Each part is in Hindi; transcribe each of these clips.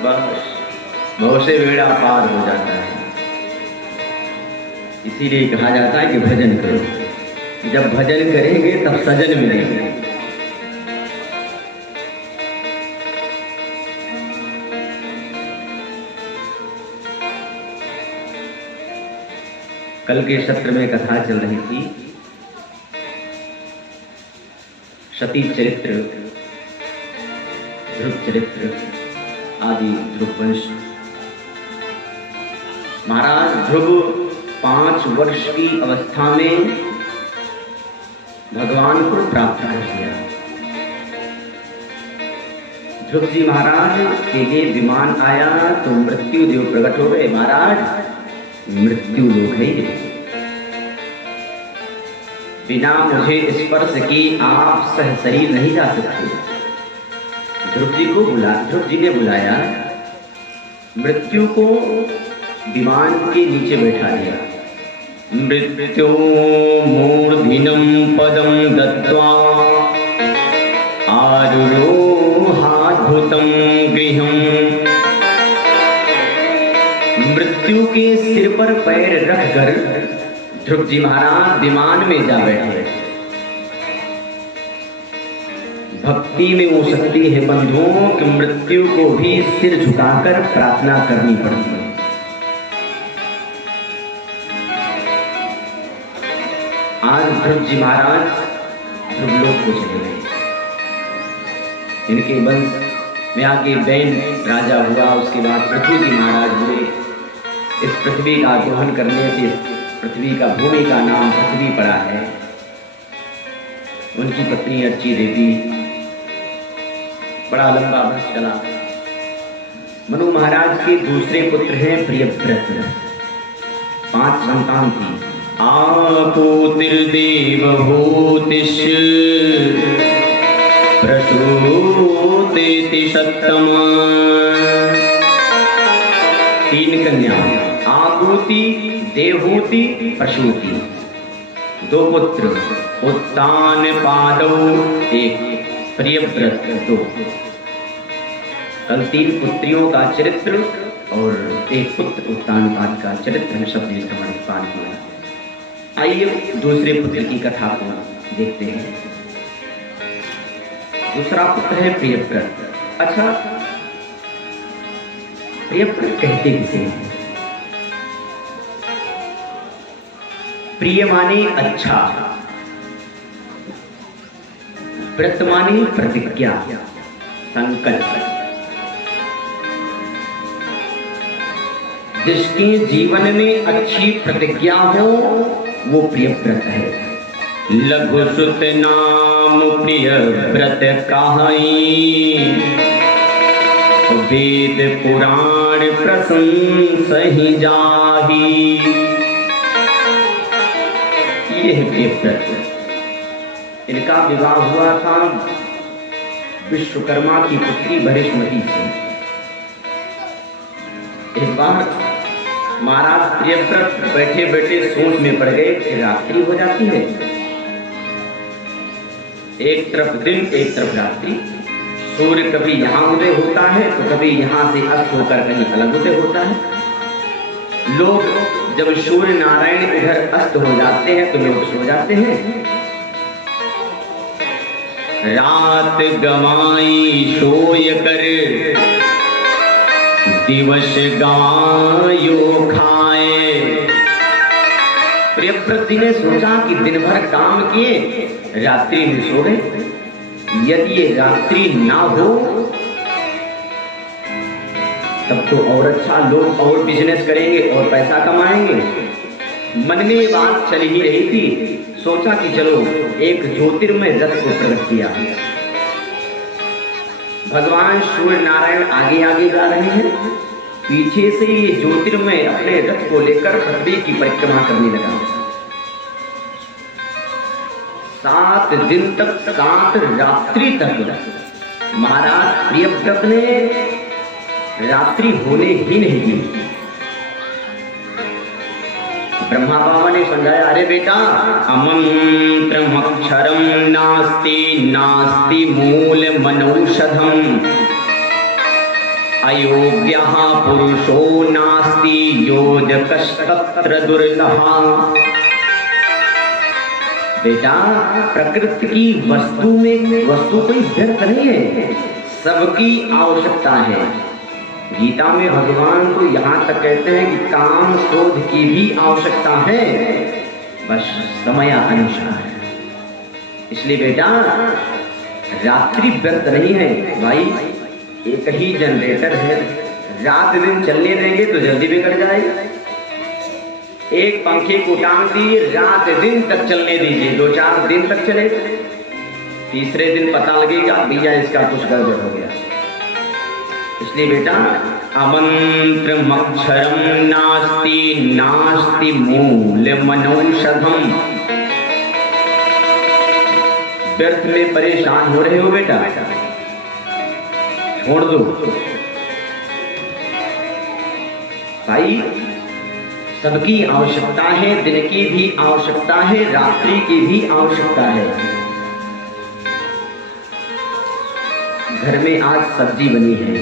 बस बहुत से बेड़ा पार हो जाता है। इसीलिए कहा जाता है कि भजन करो। जब भजन करेंगे तब सजन मिलेंगे। कल के सत्र में कथा चल रही थी सती चरित्र, ध्रुव चरित्र आदि ध्रुववंश। महाराज ध्रुव 5 वर्ष की अवस्था में भगवान को प्राप्त कर लिया। ध्रुव जी महाराज के लिए विमान आया तो मृत्यु देव प्रकट हो गए। महाराज मृत्यु लोक है ये, बिना मुझे स्पर्श की आप सह शरीर नहीं जा सकते। ध्रुव जी ने बुलाया, मृत्यु को विमान के नीचे बैठा दिया। मृत्यो मूर्धिनं पदं दत्त्वा आरुरोहाद्भुतं गृहम्। मृत्यु के सिर पर पैर रखकर ध्रुव जी महाराज विमान में जा बैठे। भक्ति में वो शक्ति है बंधुओं कि मृत्यु को भी सिर झुकाकर प्रार्थना करनी पड़ती है। आज ध्रुव जी महाराज ध्रुवलोक को चले गए। इनके वंश में आगे बैन राजा हुआ, उसके बाद पृथ्वी जी महाराज हुए। इस पृथ्वी का दोहन करने से पृथ्वी का भूमि का नाम पृथ्वी पड़ा है। उनकी पत्नी अर्ची देवी, बड़ा लंबा वंश चला। मनु महाराज के दूसरे पुत्र हैं प्रियव्रत। 5 संतान थी। आपूतिर्देव भूतिश् प्रसूतेति सत्तमा। 3 कन्या, आपूति, देवहूति, प्रसूति। 2 पुत्र, उत्तान पादौ 1, प्रियव्रत 2। कल 3 पुत्रियों का चरित्र और 1 पुत्र उत्तानपाद का चरित्र हम सब ने श्रवण किया। आइए दूसरे पुत्र की कथा को देखते हैं। दूसरा पुत्र है प्रियव्रत। अच्छा, प्रियव्रत कहते किसे हैं? प्रिय माने अच्छा, व्रत माने प्रतिज्ञा, संकल्प। जिसके जीवन में अच्छी प्रतिज्ञा हो वो प्रियव्रत है। लघु सुत नाम प्रियव्रत कहाई, वेद पुराण प्रशंसहि जाहि। ये है प्रियव्रत। इनका विवाह हुआ था विश्वकर्मा की पुत्री भरिष्मती से। एक बार महाराज प्रियव्रत बैठे बैठे सोच में पड़ गए कि रात्रि हो जाती है। एक तरफ दिन, एक तरफ रात्रि। सूर्य कभी यहाँ उदय होता है तो कभी यहाँ से अस्त होकर कहीं अलग उदय होता है। लोग जब सूर्य नारायण इधर अस्त हो जाते हैं तो लोग सो जाते हैं। रात गवाई सोय कर, दिवस गवायो खाए। प्रियव्रत जी ने सोचा कि दिन भर काम किए, रात्रि में सो गए। यदि ये रात्रि ना हो तब तो और अच्छा, लोग और बिजनेस करेंगे और पैसा कमाएंगे। मन में ये बात चल ही रही थी। सोचा कि चलो एक ज्योतिर्मय रथ को प्रकट किया। भगवान सूर्य नारायण आगे आगे जा रहे हैं, पीछे से ये ज्योतिर्मय अपने रथ को लेकर पृथ्वी की परिक्रमा करने लगा। 7 दिन तक, 7 रात्रि तक महाराज प्रियव्रत ने रात्रि होने ही नहीं दी। ब्रह्मा बाबा ने समझाया, अरे बेटा, अमंत्रमक्षरम नास्ति, नास्ति मूल मनौषधम। अयोग्यः पुरुषो नास्ति योजकस्तत्र दुर्लभः। बेटा प्रकृति की वस्तु कोई व्यर्थ नहीं है, सबकी आवश्यकता है। गीता में भगवान तो यहाँ तक कहते हैं कि काम क्रोध की भी आवश्यकता है, बस समय अनुसार। इसलिए बेटा रात्रि व्यर्थ नहीं है भाई, एक ही जनरेटर है, रात दिन चलने देंगे तो जल्दी बिगड़ जाएगा। एक पंखे को टांग दिए, रात दिन तक चलने दीजिए, 2-4 दिन तक चले, तीसरे दिन पता लगेगा भैया इसका कुछ गड़बड़ हो गया। इसलिए बेटा अमंत्रमक्षरम नास्ति नास्ति मूलमनौषधम। व्यर्थ में परेशान हो रहे हो बेटा, छोड़ दो भाई। सबकी आवश्यकता है, दिन की भी आवश्यकता है, रात्रि की भी आवश्यकता है। घर में आज सब्जी बनी है,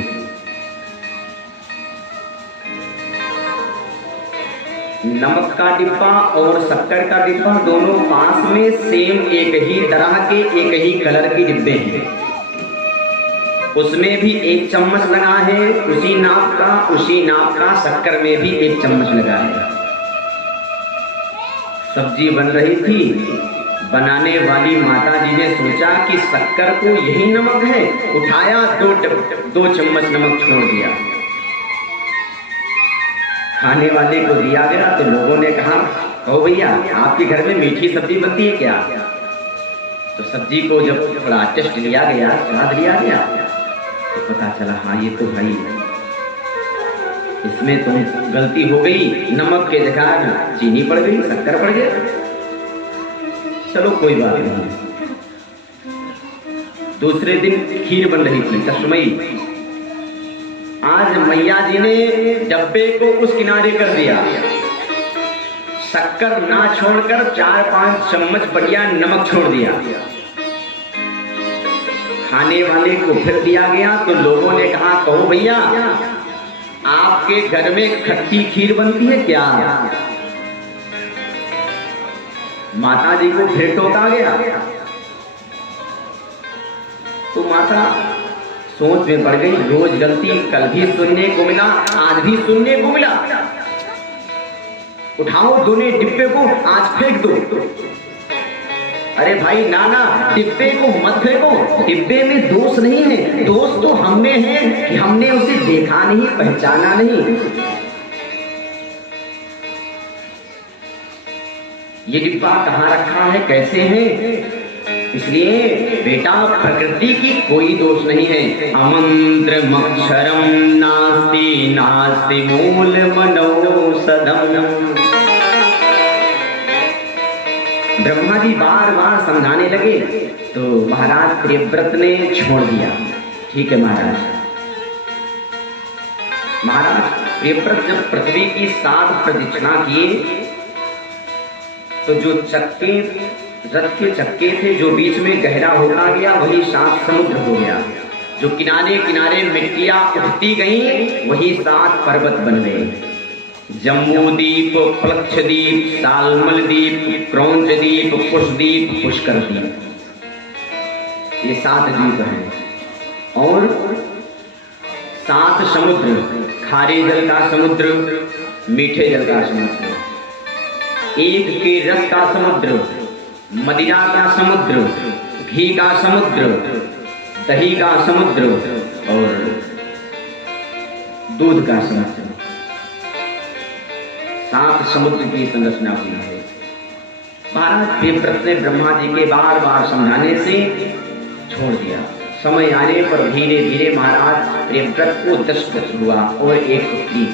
नमक का डिब्बा और शक्कर का डिब्बा दोनों पास में सेम एक ही तरह के एक ही कलर के डिब्बे हैं, उसमें भी 1 चम्मच लगा है उसी नाप का शक्कर में भी 1 चम्मच लगा है। सब्जी बन रही थी, बनाने वाली माता जी ने सोचा कि शक्कर को यही नमक है, उठाया 2 चम्मच नमक छोड़ दिया। खाने वाले को दिया गया तो लोगों ने कहा, ओ भैया आपके घर में मीठी सब्जी बनती है क्या? तो सब्जी को जब थोड़ा टेस्ट लिया गया, स्वाद लिया गया, तो पता चला हाँ ये तो भाई इसमें तो गलती हो गई, नमक के जगह चीनी पड़ गई, शक्कर पड़ गया। चलो कोई बात नहीं। दूसरे दिन खीर बन रही थी, दशमई। आज मैया जी ने डब्बे को उस किनारे कर दिया, शक्कर ना छोड़कर 4-5 चम्मच बढ़िया नमक छोड़ दिया। खाने वाले को फिर दिया गया तो लोगों ने कहा, कहो भैया आपके घर में खट्टी खीर बनती है क्या? माता जी को फिर टोका गया तो माता सोच में पड़ गई, रोज गलती, कल भी सुनने को मिला, आज भी सुनने को मिला, उठाओ दोनों डिब्बे को आज फेंक दो। अरे भाई नाना, डिब्बे को मत फेंको, डिब्बे में दोष नहीं है, दोष तो हमने है कि हमने उसे देखा नहीं, पहचाना नहीं। ये डिब्बा कहाँ रखा है, कैसे है? इसलिए बेटा प्रकृति की कोई दोष नहीं है। अमंत्रमक्षरम नास्ति नास्ति मूलमनौषधम। ब्रह्मा जी बार बार समझाने लगे तो महाराज प्रियव्रत ने छोड़ दिया। ठीक है महाराज। प्रियव्रत जब पृथ्वी की 7 प्रदक्षिणा किए तो जो चक्के, रथ के चक्के थे जो बीच में गहरा होता गया वही 7 समुद्र हो गया। जो किनारे किनारे मिट्टियां उठती गईं वही 7 पर्वत बन गए। जम्बूद्वीप, प्लक्षद्वीप, सालमलद्वीप, क्रौंचद्वीप, कुशद्वीप, पुष्करद्वीप, ये 7 द्वीप हैं। और 7 समुद्र, खारे जल का समुद्र, मीठे जल का समुद्र, एक के रस का समुद्र, मदिरा का समुद्र, घी का समुद्र, दही का समुद्र और दूध का समुद्र। 7 समुद्र की संरचना हुई है। महाराज प्रियव्रत ने ब्रह्मा जी के बार बार समझाने से छोड़ दिया। समय आने पर धीरे धीरे महाराज प्रियव्रत को 10 पुत्र हुआ और एक पुत्री।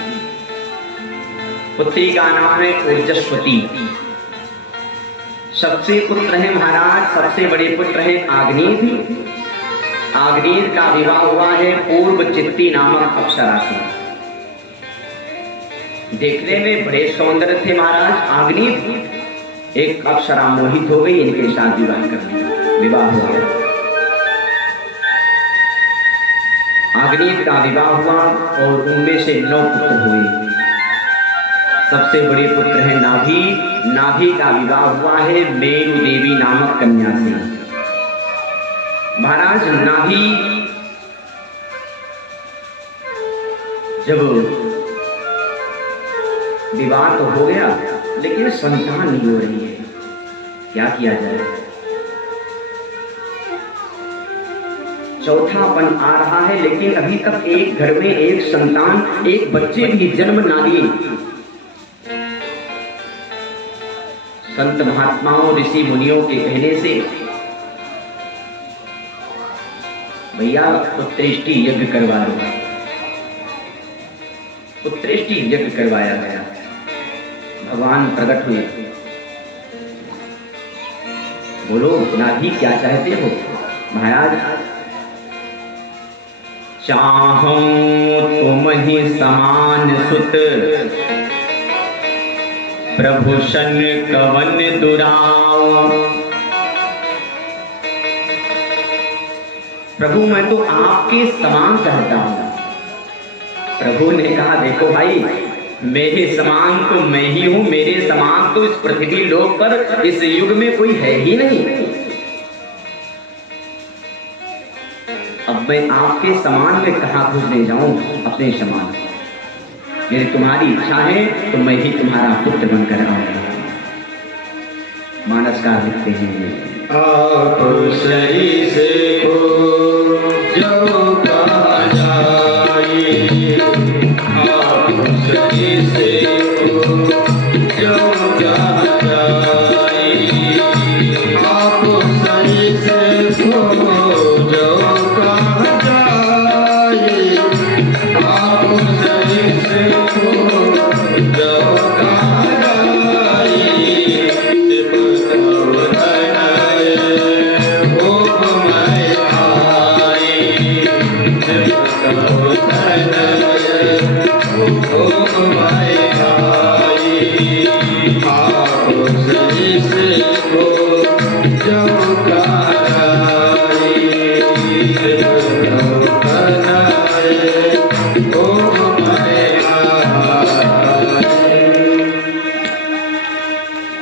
पुत्री का नाम है ओजस्वती। सबसे पुत्र है महाराज, सबसे बड़े पुत्र है आग्नेय। आग्नेय का विवाह हुआ है पूर्व चित्ती नामक अप्सरा से। देखने में बड़े सौंदर्य थे महाराज आग्नेय। एक अप्सरा मोहित हो गई, इनके साथ विवाह हो गया। आग्नेय का विवाह हुआ और उनमें से 9 पुत्र हुए। सबसे बड़े पुत्र हैं नाभि। नाभि का विवाह हुआ है मेरु देवी नामक कन्या से। महाराज नाभि जब विवाह तो हो गया लेकिन संतान नहीं हो रही है, क्या किया जाए? चौथापन आ रहा है लेकिन अभी तक एक घर में एक संतान, एक बच्चे भी जन्म ना लिए। संत महात्माओं ऋषि मुनियों के कहने से भैया पुत्रेष्टि यज्ञ करवा लो। पुत्रेष्टि यज्ञ करवाया गया। भगवान प्रकट हुए। बोलो नाभि क्या चाहते हो? महाराज चाहूं तुम ही समान सुत, प्रभु शन कवन दुराओ। प्रभु मैं तो आपके समान चाहता हूं। प्रभु ने कहा देखो भाई, मेरे समान तो मैं ही हूं, मेरे समान तो इस पृथ्वी लोक पर इस युग में कोई है ही नहीं। अब मैं आपके समान में कहां खोजने जाऊं अपने समान? यदि तुम्हारी इच्छा है तो मैं ही तुम्हारा पुत्र बनकर आऊंगा। मानसकार लिखते हैं आप सही से को जो कहा जाए, आप सही से को जो कहा जाए, आप सही से को जो कहा जाए, आप सही से को जो कहा जाए।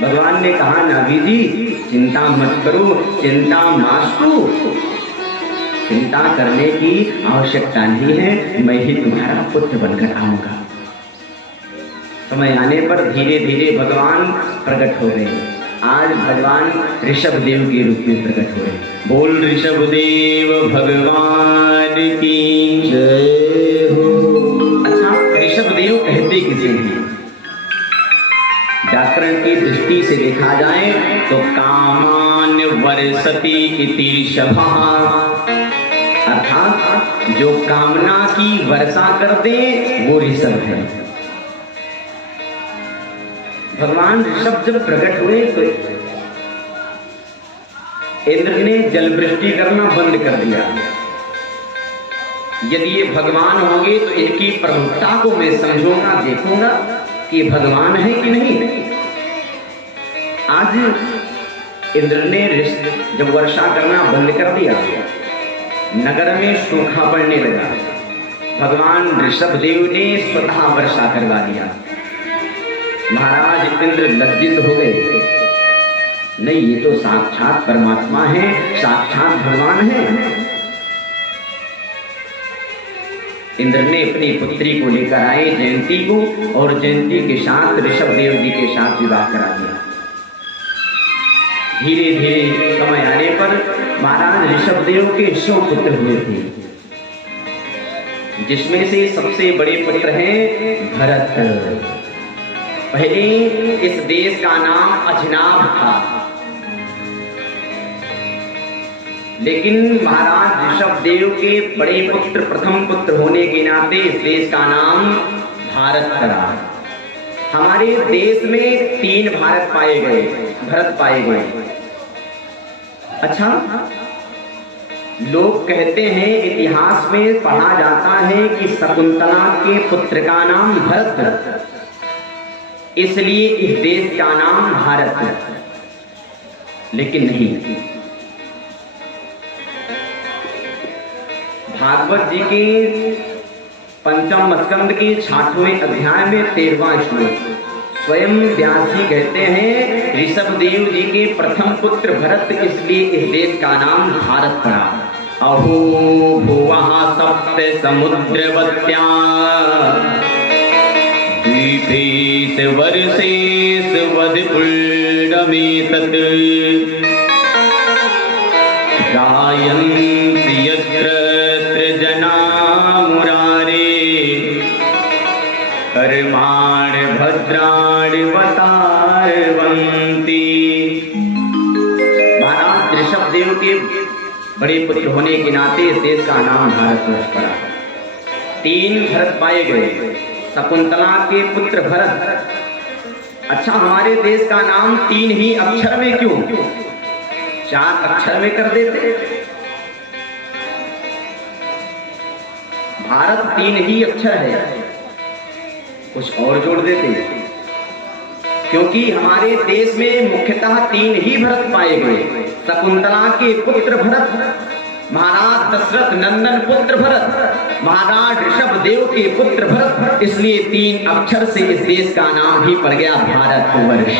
भगवान ने कहा नाभि जी चिंता मत करो, चिंता मास्तु, चिंता करने की आवश्यकता नहीं है, मैं ही तुम्हारा पुत्र बनकर आऊंगा। समय आने पर धीरे धीरे भगवान प्रकट हो गए। आज भगवान ऋषभ देव के रूप में प्रकट हो गए। बोल ऋषभ देव भगवान की जय हो। अच्छा, ऋषभ देव कहते किसे हैं? व्याकरण की दृष्टि से देखा जाए तो कामान वर्षति इति शभा, अर्थात जो कामना की वर्षा कर दे वो ऋषभ है। भगवान ऋषभ जब प्रकट हुए तो इंद्र ने जल वृष्टि करना बंद कर दिया। यदि ये भगवान होंगे तो इनकी प्रमुखता को मैं समझूंगा, देखूंगा कि भगवान है कि नहीं। आज इंद्र ने जब वर्षा करना बंद कर दिया, नगर में सूखा पड़ने लगा। भगवान ऋषभ देव ने स्वतः वर्षा करवा दिया। महाराज इंद्र लज्जित हो गए। नहीं, ये तो साक्षात परमात्मा है, साक्षात भगवान है। इंद्र ने अपनी पुत्री को लेकर आए जयंती को, और जयंती के साथ ऋषभ देव जी के साथ विवाह करा दिया। धीरे धीरे समय आने पर महाराज ऋषभ देव के 100 पुत्र हुए थे, जिसमें से सबसे बड़े पुत्र हैं भरत। पहले इस देश का नाम अजनाभ था, लेकिन महाराज ऋषभ देव के बड़े पुत्र, प्रथम पुत्र होने के नाते इस देश का नाम भारत पड़ा। हमारे देश में 3 भारत पाए गए, भरत पाए गए। अच्छा, लोग कहते हैं, इतिहास में पढ़ा जाता है कि शकुंतला के पुत्र का नाम भरत, इसलिए इस देश का नाम भारत है। लेकिन नहीं, भागवत जी के पंचम स्कंद के 6वें अध्याय में 13वां श्लोक। स्वयं व्यास जी कहते हैं ऋषभ देव जी के प्रथम पुत्र भरत, इसलिए इस देश का नाम भारत पड़ा। अहो भुवः सप्त समुद्रवत्या द्वीपेश वर्षेश वधपूर्णमेतत् गायन्ति यत्र जना मुरारे कर्माण भद्राण वतारवन्ति। महाराज ऋषभ देव के बड़े पुत्र होने के नाते इस देश का नाम भारतवर्ष पड़ा। 3 भरत पाए गए। शकुंतला के पुत्र भरत। अच्छा, हमारे देश का नाम 3 ही अक्षर में क्यों? 4 अक्षर में कर देते। भारत 3 ही अक्षर है, कुछ और जोड़ देते, क्योंकि हमारे देश में मुख्यतः 3 ही भरत पाए गए। शकुंतला के पुत्र भरत, महाराज दशरथ नंदन पुत्र भरत, महाराज ऋषभ देव के पुत्र भरत, इसलिए 3 अक्षर से इस देश का नाम ही पड़ गया भारतवर्ष।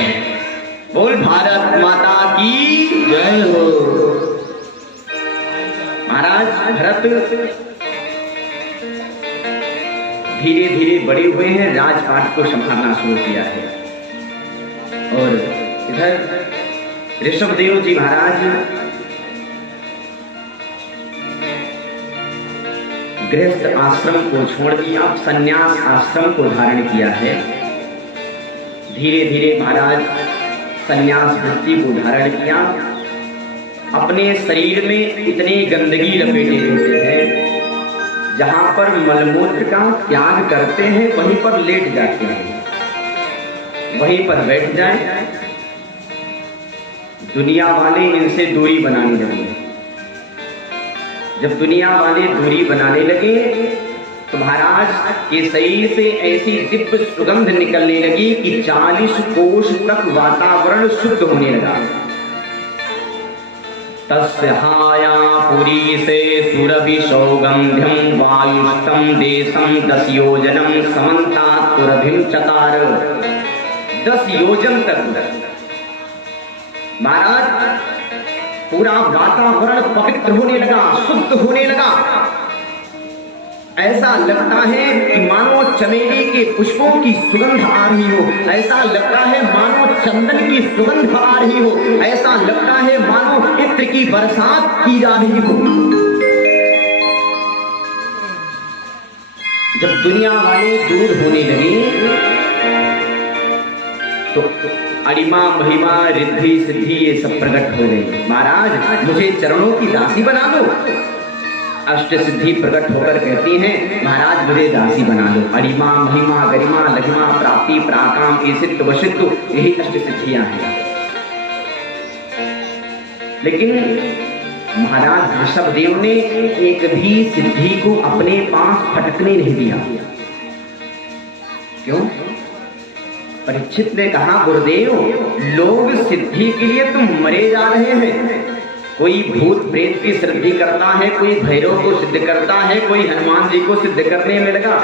बोल भारत माता की जय हो। महाराज भरत धीरे धीरे बड़े हुए हैं, राजपाट को संभालना शुरू किया है। और इधर ऋषभ देव जी महाराज गृहस्थ आश्रम को छोड़ दिया, संन्यास आश्रम को धारण किया है। धीरे धीरे महाराज संन्यास वृत्ति को धारण किया। अपने शरीर में इतनी गंदगी लपेटे रहते हैं, जहां पर मलमूत्र का त्याग करते हैं वहीं पर लेट जाते हैं, वहीं पर बैठ जाए। दुनिया वाले इनसे दूरी बनाने लगे। जब दुनिया वाले दूरी बनाने लगे तो महाराज के शरीर से ऐसी दिव्य सुगंध निकलने लगी कि 40 कोश तक वातावरण शुद्ध होने लगा। तस्हाया पुरी से सुरभि सौगंध्यम वायुष्टम देशम 10 योजनम समन्तात पुरभिम चकार। 10 योजन तक महाराज पूरा वातावरण पवित्र होने लगा, शुद्ध होने लगा। ऐसा लगता है कि मानो चमेली के पुष्पों की सुगंध आ रही हो, ऐसा लगता है मानो चंदन की सुगंध आ रही हो, ऐसा लगता है मानो इत्र की बरसात की जा रही हो। जब दुनिया वाले दूर होने लगे तो अरिमा महिमा रिद्धि सिद्धि ये सब प्रकट हो गई। महाराज मुझे चरणों की दासी बना दो। अष्ट सिद्धि प्रकट होकर कहती हैं महाराज मुझे दासी बना दो। अरिमा महिमा गरिमा लघिमा प्राप्ति पराकाम की सिद्ध वशित्व, यही अष्ट सिद्धियां हैं। लेकिन महाराज ऋषभ देव ने एक भी सिद्धि को अपने पास फटकने नहीं दिया। क्यों? परीक्षित ने कहा गुरुदेव लोग सिद्धि के लिए तुम मरे जा रहे हैं। कोई भूत प्रेत की सिद्धि करता है, कोई भैरव को सिद्ध करता है, कोई हनुमान जी को सिद्ध करने में लगा,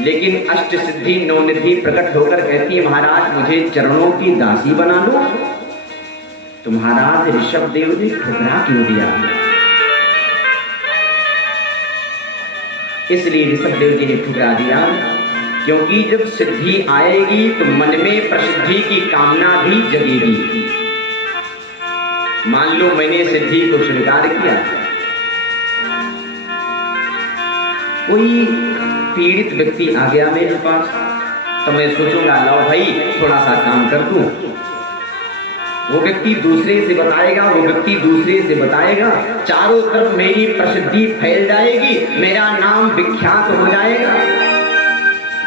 लेकिन अष्ट सिद्धि नवनिधि प्रकट होकर कहती है महाराज मुझे चरणों की दासी बना लो। तो महाराज ऋषभ देव ने ठुकरा क्यों दिया? इसलिए ऋषभ देव जी ने ठुकरा दिया क्योंकि जब सिद्धि आएगी तो मन में प्रसिद्धि की कामना भी जगेगी। मान लो मैंने सिद्धि को स्वीकार किया, कोई पीड़ित व्यक्ति आ गया मेरे पास, तो मैं सोचूंगा लो भाई थोड़ा सा काम कर दूं। वो व्यक्ति दूसरे से बताएगा, वो व्यक्ति दूसरे से बताएगा, चारों तरफ मेरी प्रसिद्धि फैल जाएगी, मेरा नाम विख्यात हो जाएगा।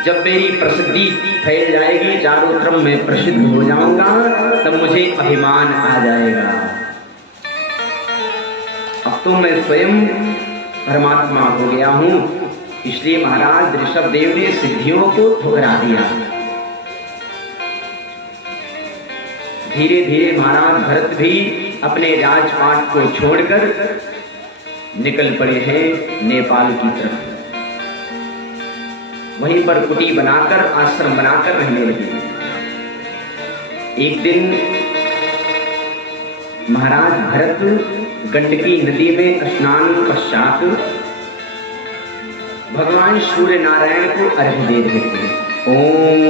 जब मेरी प्रसिद्धि फैल जाएगी, चारों तरफ मैं प्रसिद्ध हो जाऊंगा, तब मुझे अभिमान आ जाएगा। अब तो मैं स्वयं परमात्मा हो गया हूं। इसलिए महाराज ऋषभ देव ने सिद्धियों को ठुकरा दिया। धीरे धीरे महाराज भरत भी अपने राजपाट को छोड़कर निकल पड़े हैं नेपाल की तरफ। वहीं पर कुटी बनाकर, आश्रम बनाकर रहने लगे। एक दिन महाराज भरत गंडकी नदी में स्नान पश्चात भगवान सूर्य नारायण को अर्घ्य दे रहे थे। ओम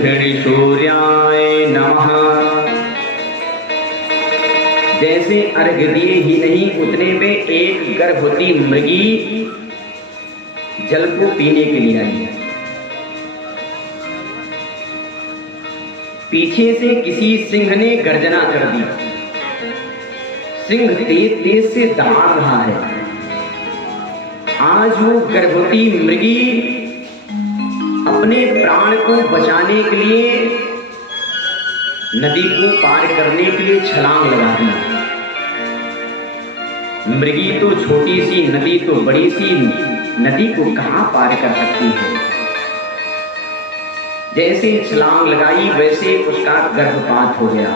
घृणी सूर्याय नमः। जैसे अर्घ्य दिए ही नहीं, उतने में एक गर्भवती मृगी जल को पीने के लिए आई। पीछे से किसी सिंह ने गर्जना कर दी। सिंह तेज तेज से दहाड़ रहा है। आज वो गर्भवती मृगी अपने प्राण को बचाने के लिए, नदी को पार करने के लिए छलांग लगा दी। मृगी तो छोटी सी, नदी तो बड़ी सी, नदी को कहां पार कर सकती है। जैसे छलांग लगाई वैसे उसका गर्भपात हो गया।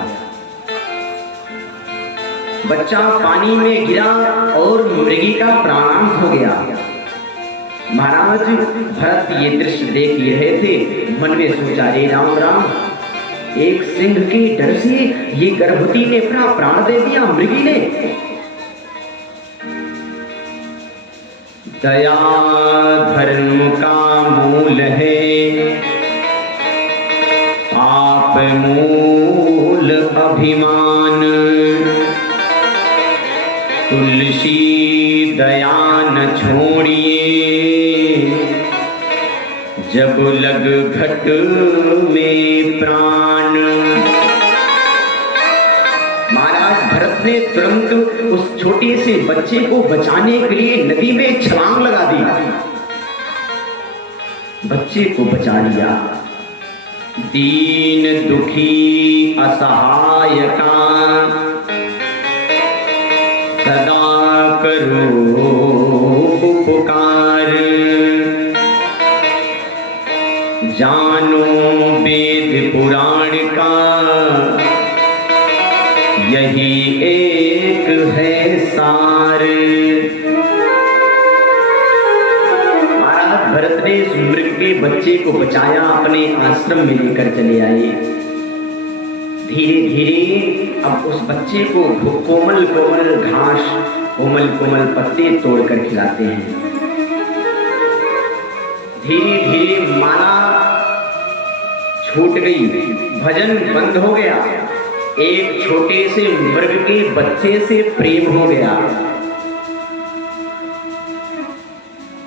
बच्चा पानी में गिरा और मृगी का प्राणांत हो गया। महाराज भरत ये दृश्य देख ही रहे थे। मन में सोचा, रे राम राम, एक सिंह के डर से ये गर्भवती ने अपना प्राण दे दिया, मृगी ने। दया धर्म का मूल है, पाप मूल अभिमान। तुलसी दया न छोड़िए, जब लग घट में प्राण। महाराज भरत ने तुरंत उस छोटे से बच्चे को बचाने के लिए नदी में छलांग लगा दी। बच्चे को बचा लिया। दीन दुखी असहाय का सदा करो पुकार। जानो वेद पुराण का यही एक है सार। महाराज भरत ने इस मृग के बच्चे को बचाया, अपने आश्रम में लेकर चले आए। धीरे धीरे अब उस बच्चे को कोमल कोमल घास, कोमल कोमल पत्ते तोड़कर खिलाते हैं। धीरे धीरे माला छूट गई, भजन बंद हो गया। एक छोटे से मृग के बच्चे से प्रेम हो गया।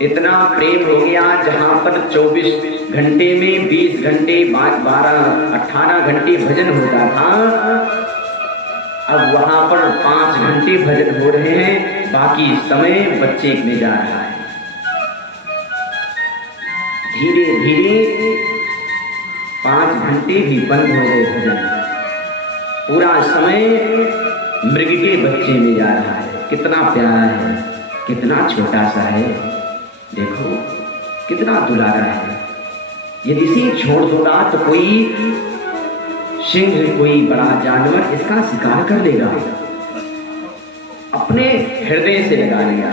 इतना प्रेम हो गया जहां पर 24 घंटे में 20 घंटे 12-18 घंटे भजन होता था, अब वहां पर 5 घंटे भजन हो रहे हैं। बाकी समय बच्चे में जा रहा है। धीरे धीरे 5 घंटे भी बंद हो गए भजन। पूरा समय मृग के बच्चे में जा रहा है। कितना प्यारा है, कितना छोटा सा है, देखो कितना दुलारा है। यदि इसे छोड़ दूंगा तो कोई सिंह, कोई बड़ा जानवर इसका शिकार कर लेगा, अपने हृदय से लगा लिया।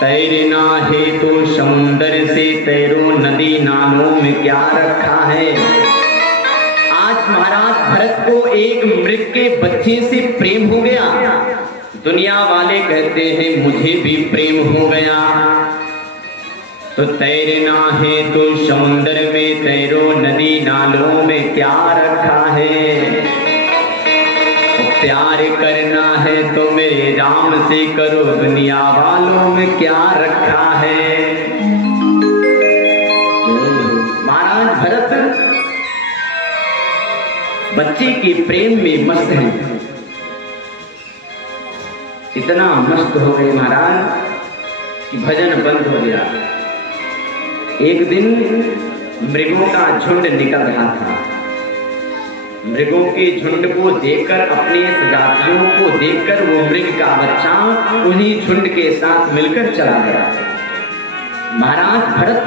तैरना है तो समुंदर से तैरो, नदी नालों में क्या रखा है। आज महाराज भरत को एक मृग के बच्चे से प्रेम हो गया। दुनिया वाले कहते हैं मुझे भी प्रेम हो गया। तो तैरना है तो समुंदर में तैरो, नदी नालों में क्या रखा है। तो प्यार करना है तो मेरे राम से करो, दुनिया वालों में क्या रखा है। महाराज भरत बच्चे के प्रेम में मस्त हैं। इतना मस्त हो गए महाराज कि भजन बंद हो गया। एक दिन मृगों का झुंड निकल रहा था। मृगों के झुंड को देखकर, अपने जातियों को देखकर वो मृग का बच्चा उन्हीं झुंड के साथ मिलकर चला गया। महाराज भरत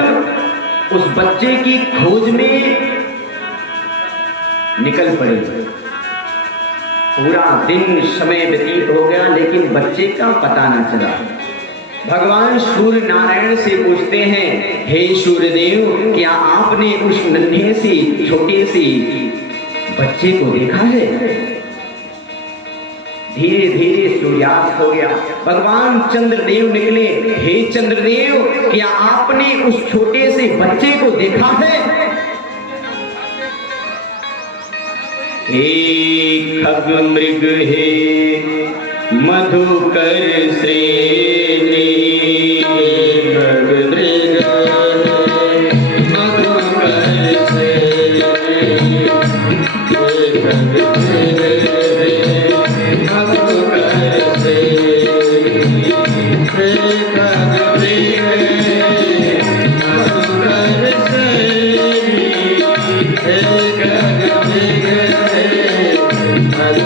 उस बच्चे की खोज में निकल पड़े। पूरा दिन समय व्यतीत हो गया लेकिन बच्चे का पता ना चला। भगवान सूर्य नारायण से पूछते हैं, हे सूर्यदेव, क्या आपने उस नन्हे से छोटे से बच्चे को देखा है? धीरे धीरे सूर्यास्त हो गया। भगवान चंद्रदेव निकले, हे चंद्रदेव, क्या आपने उस छोटे से बच्चे को देखा है? हे खग मृग हे मधुकर श्रेणी, खग मृग मधुकर श्रेणी, खग मृग मधुकर श्रेणी, खग मृग मधुकर श्रेणी, खग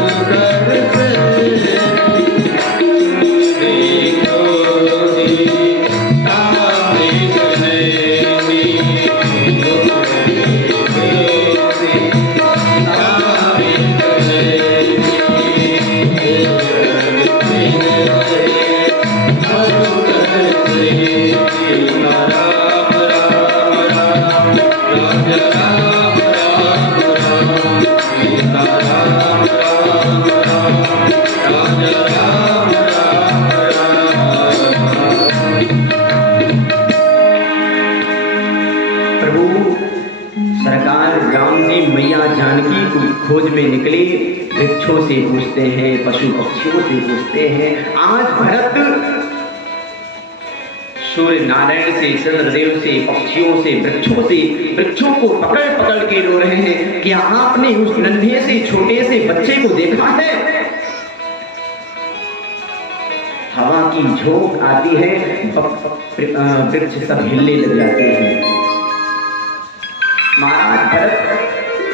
मृग खोज में निकले, वृक्षों से पूछते हैं, पशु पक्षियों से पूछते हैं। आज भरत सूर्य नारायण से, चंद्रदेव से, पक्षियों से, वृक्षों को पकड़ पकड़ के रो रहे हैं, क्या आपने उस नन्हे से छोटे से बच्चे को देखा है? हवा की झोंक आती है, वृक्ष सब हिलने लग जाते हैं। महाराज भरत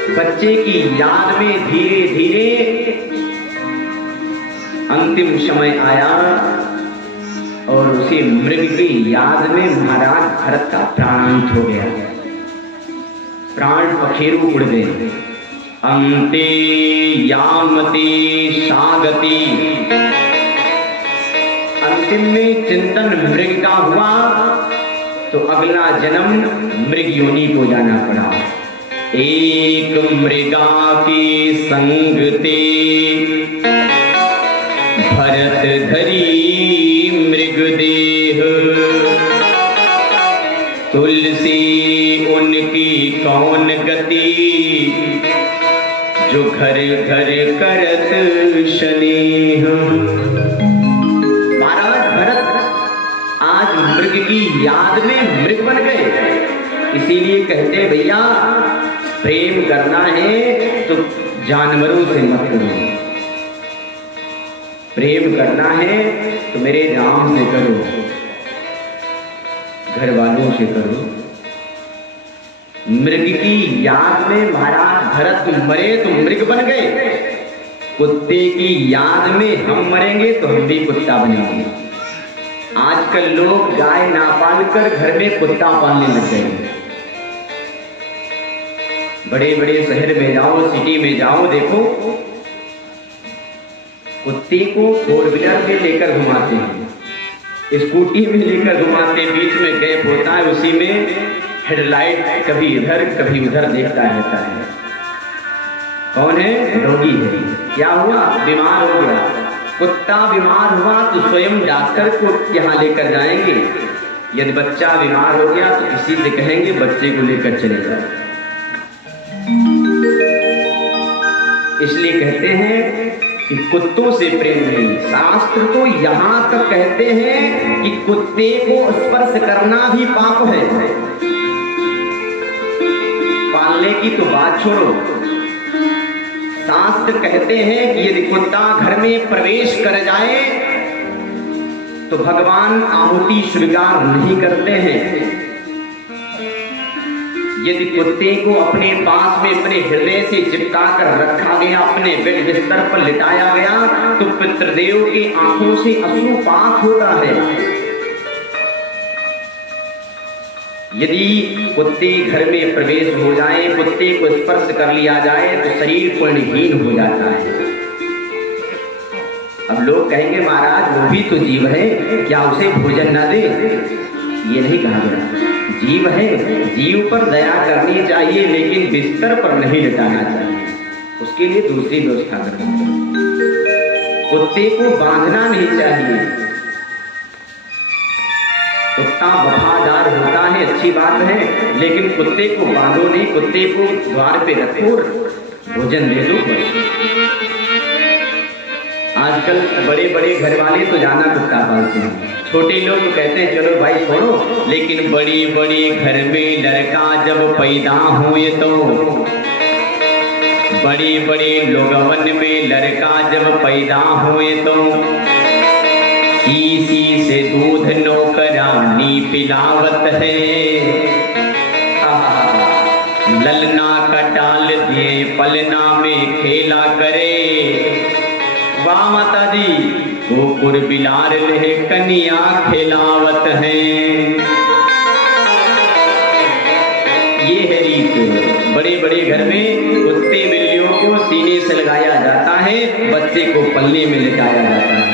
बच्चे की याद में धीरे धीरे अंतिम समय आया और उसी मृग की याद में महाराज भरत का प्राणांत हो गया। प्राण पखेरु उड़ गए। अंते यामते सागति, अंतिम में चिंतन मृग का हुआ तो अगला जन्म मृग योनि को जाना पड़ा। एक मृगा के संग ते भरत धरी मृग देह, तुलसी उनकी कौन गति, जो घर घर करत स्नेह। महाराज भरत आज मृग की याद में मृग बन गए। इसीलिए कहते भैया, प्रेम करना है तो जानवरों से मत करो, प्रेम करना है तो मेरे राम से करो, घर वालों से करो। मृग की याद में महाराज भरत मरे तो मृग बन गए, कुत्ते की याद में हम मरेंगे तो हम भी कुत्ता बनेंगे। आजकल लोग गाय ना पालकर घर में कुत्ता पालने लग गए। बड़े बड़े शहर में जाओ, सिटी में जाओ, देखो कुत्ते को 4 व्हीलर में लेकर घुमाते हैं, स्कूटी में लेकर घुमाते, बीच में गैप होता है, उसी में हेडलाइट कभी इधर कभी उधर देखता रहता है। कौन है? रोगी है। क्या हुआ? बीमार हो गया। कुत्ता बीमार हुआ तो स्वयं डॉक्टर को यहाँ लेकर जाएंगे। यदि बच्चा बीमार हो गया तो किसी से कहेंगे बच्चे को लेकर चले जाओ। इसलिए कहते हैं कि कुत्तों से प्रेम नहीं। शास्त्र तो यहाँ तक कहते हैं कि कुत्ते को स्पर्श करना भी पाप है। पालने की तो बात छोड़ो, शास्त्र कहते हैं कि यदि कुत्ता घर में प्रवेश कर जाए तो भगवान आहुति स्वीकार नहीं करते हैं। यदि कुत्ते को अपने पास में अपने हृदय से चिपका कर रखा गया, अपने बेड बिस्तर पर लिटाया गया, तो पितृदेव की आंखों से अश्रुपात होता है। यदि कुत्ते घर में प्रवेश हो जाए, कुत्ते को स्पर्श कर लिया जाए तो शरीर पुण्यहीन हो जाता है। अब लोग कहेंगे महाराज वो भी तो जीव है, क्या उसे भोजन न दे? ये नहीं कहा गया। जीव है, जीव पर दया करनी चाहिए, लेकिन बिस्तर पर नहीं लिटाना चाहिए, उसके लिए दूसरी व्यवस्था करनी चाहिए। कुत्ते को बांधना नहीं चाहिए। कुत्ता वफादार होता है, अच्छी बात है, लेकिन कुत्ते को बांधो नहीं, कुत्ते को द्वार पे रखो, भोजन दे दो। आजकल बड़े बड़े घर वाले तो जाना कुत्ता पालते हैं, छोटे लोग तो कहते हैं चलो भाई छोड़ो, लेकिन बड़ी बड़ी घर में लड़का जब पैदा हुए तो, बड़ी बड़ी लोगवन में लड़का जब पैदा हुए तो, शीशी से दूध नौकरानी पिलावत है, ललना का डाल दिए पलना में खेला करे, वाह माता जी गोकुर बिलार ले कन्या खिलावत है। ये है रीत। बड़े बड़े घर में कुत्ते बिल्लियों को सीने से लगाया जाता है, बच्चे को पल्ले में लिटाया जाता है।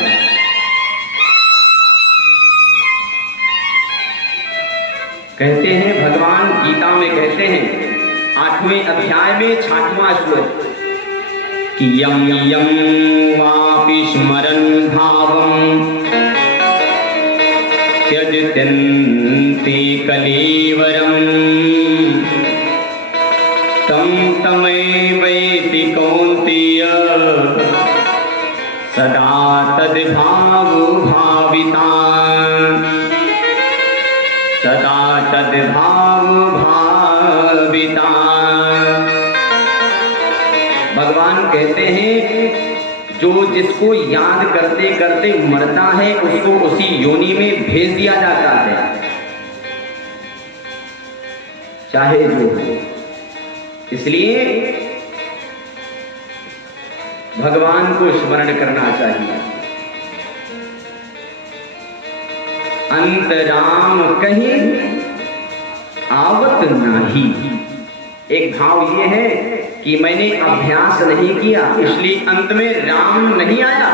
कहते हैं भगवान गीता में कहते हैं 8वें अध्याय में 6वां श्लोक कि यम यम वापि स्मरन् भावम् त्यजत्यन्ति कलेवरम् तं तमैवैति कौन्तेय सदा तद्भावो भाविता, सदा तद्भावो भाविता। भगवान कहते हैं जो जिसको याद करते करते मरता है उसको उसी योनि में भेज दिया जाता है, चाहे जो हो। इसलिए भगवान को स्मरण करना चाहिए। अंतराम कहीं आवत नाही। एक भाव ये है कि मैंने अभ्यास नहीं किया इसलिए अंत में राम नहीं आया।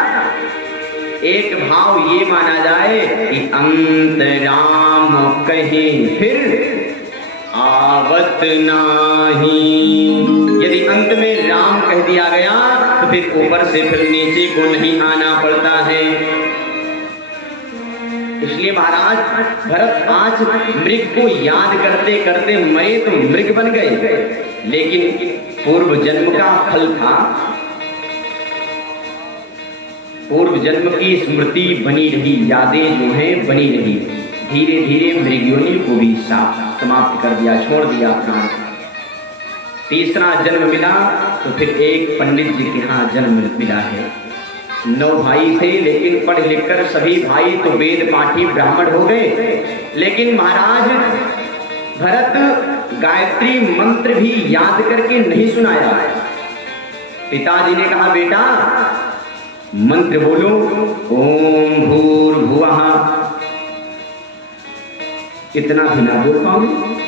एक भाव ये माना जाए कि अंत राम कहीं फिर आवत नाही। यदि अंत में राम कह दिया गया तो फिर ऊपर से फिर नीचे को नहीं आना पड़ता है। इसलिए महाराज भरत आज मृग को याद करते करते मरे तो मृग बन गए, लेकिन पूर्व जन्म का फल था, पूर्व जन्म की स्मृति बनी रही, यादें जो हैं बनी रही। धीरे धीरे मृग योनि को भी समाप्त कर दिया, छोड़ दिया प्राण। तीसरा जन्म मिला तो फिर एक पंडित जी के यहाँ जन्म मिला है। 9 भाई थे, लेकिन पढ़ लिख कर सभी भाई तो वेद पाठी ब्राह्मण हो गए, लेकिन महाराज भरत गायत्री मंत्र भी याद करके नहीं सुनाया। पिताजी ने कहा बेटा मंत्र बोलो, ओम भूर्भुवः। इतना भी ना बोल पाऊंगी।